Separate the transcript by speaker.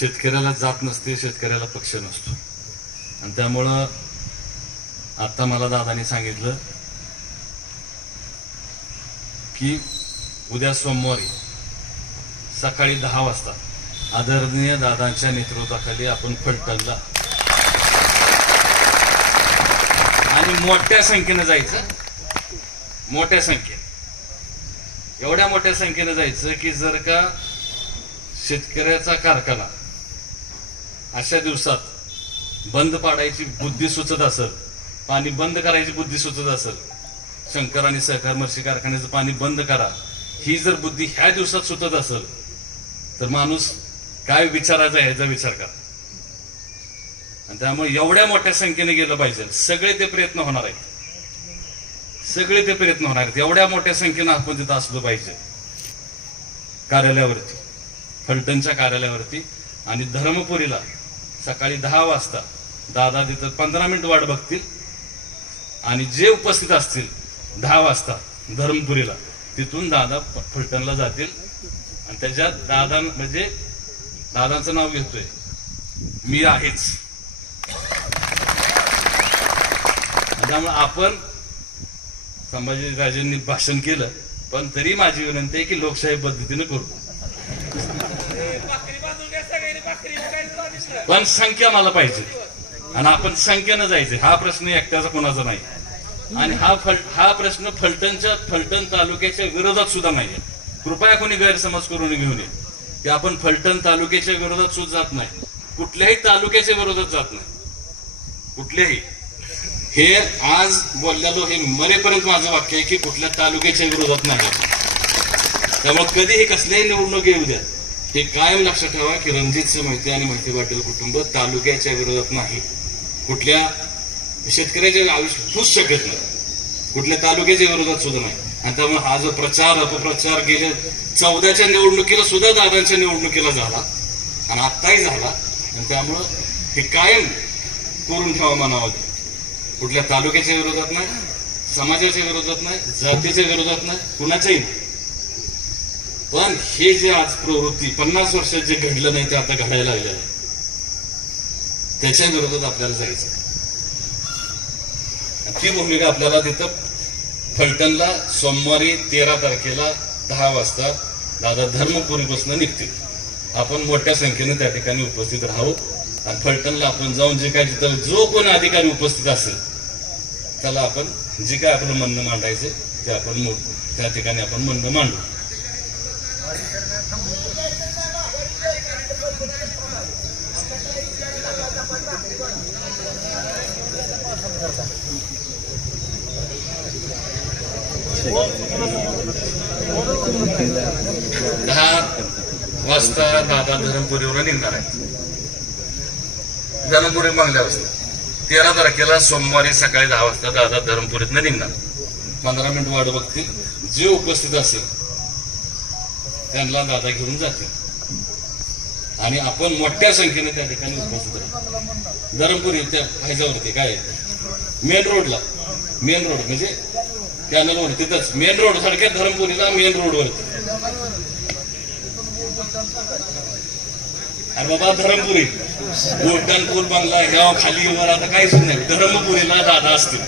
Speaker 1: शेतकऱ्याला जात नसते शेतकऱ्याला पक्ष नसतो. आणि त्यामुळं आता मला दादानी सांगितलं की उद्या सोमवारी सकाळी दहा वाजता आदरणीय दादांच्या नेतृत्वाखाली आपण फलटणला आणि मोठ्या संख्येनं जायचं. मोठ्या संख्येनं. एवढ्या मोठ्या संख्येनं जायचं की जर का शेतकऱ्याचा कारखाना अशा दिवसात बंद पाडायची बुद्धी सुचत असेल पाणी बंद करायची बुद्धी सुचत असेल शंकर आणि सहकार मर्शी कारखान्याचं पाणी बंद करा ही जर बुद्धी ह्या दिवसात सुचत असेल तर माणूस काय विचारायचा ह्याचा विचार करा. आणि त्यामुळे एवढ्या मोठ्या संख्येने गेलं पाहिजे. सगळे ते प्रयत्न होणार आहेत. सगळे ते प्रयत्न होणार आहेत. एवढ्या मोठ्या संख्येनं आपण तिथं असलो पाहिजे. कार्यालयावरती फलटणच्या कार्यालयावरती आणि धर्मपुरीला सकाळी दहा वाजता. दादा तिथं पंधरा मिनिट वाट बघतील. आणि जे उपस्थित असतील दहा वाजता धर्मपुरीला. तिथून दादा फलटणला जातील. आणि त्याच्यात दादा म्हणजे दादांचं नाव घेतोय. मी आहेच. त्यामुळे आपण संभाजीराजेंनी भाषण केलं. पण तरी माझी विनंती आहे की लोकशाही पद्धतीने करू. पण संख्या मला पाहिजे. आणि आपण संख्येनं जायचं. हा प्रश्न एकट्याचा कोणाचा नाही. आणि हा फल हा प्रश्न फलटणच्या फलटण तालुक्याच्या विरोधात सुद्धा नाही कृपया कोणी गैरसमज करून घेऊ नये. की आपण फलटण तालुक्याच्या विरोधात सुद्धा जात नाही. कुठल्याही तालुक्याच्या विरोधात जात नाही. कुठल्याही. हे आज बोललेलो हे मरेपर्यंत माझं वाक्य आहे की कुठल्या तालुक्याच्या विरोधात नाही. त्यामुळे कधीही कसल्याही निवडणूक येऊ द्या. हे कायम लक्षात ठेवा की रणजितचं माहिती आणि माहिती पाटील कुटुंब तालुक्याच्या विरोधात नाही. कुठल्या शेतकऱ्याच्या आयुष्य होऊच शकत नाही. कुठल्या तालुक्याच्या विरोधात सुद्धा नाही. आणि त्यामुळे हा जो प्रचार अपप्रचार गेले चौदाच्या निवडणुकीला सुद्धा दादांच्या निवडणुकीला झाला. आणि आत्ताही झाला. आणि त्यामुळं हे कायम करून ठेवा मनावर कुठल्या तालुक्याच्या विरोधात नाही समाजाच्या विरोधात नाही जातीच्या विरोधात नाही कुणाच्याही नाही. पण हे जे आज प्रवृत्ती पन्नास वर्षात जे घडलं नाही ते आता घडायला लागलेलं आहे. त्याच्या विरोधात आपल्याला जायचं ती भूमिका आपल्याला तिथं फलटणला सोमवारी तेरा तारखेला दहा वाजता दादा धर्मपुरीपासून निघतील. आपण मोठ्या संख्येने त्या ठिकाणी उपस्थित राहू. आणि फलटणला आपण जाऊन जे काय तिथं जो कोण अधिकारी उपस्थित असेल त्याला आपण जे काय आपलं म्हणणं मांडायचं ते आपण मोठ त्या ठिकाणी आपण म्हणणं मांडू. दहा वाजता दादा धरमपुरीवर निघणार आहेत धरमपुरी मागल्या वाजता. तेरा तारखेला सोमवारी सकाळी दहा वाजता दादा धरमपुरीतनं निघणार. पंधरा मिनिट वाट बघतील. जे उपस्थित असेल त्यांना दादा घेऊन जातील. आणि आपण मोठ्या संख्येने त्या ठिकाणी उपस्थित राहू. धरमपुरी त्या फायद्यावरती काय मेन रोडला. मेन रोड म्हणजे कॅनलवर तिथंच. मेन रोड सारख्या धर्मपुरीला मेन रोडवर अरे बाबा धरमपुरी. गोटनपूर बंगला ह्या खाली वर. आता काहीच नाही. धर्मपुरीला दादा असतील.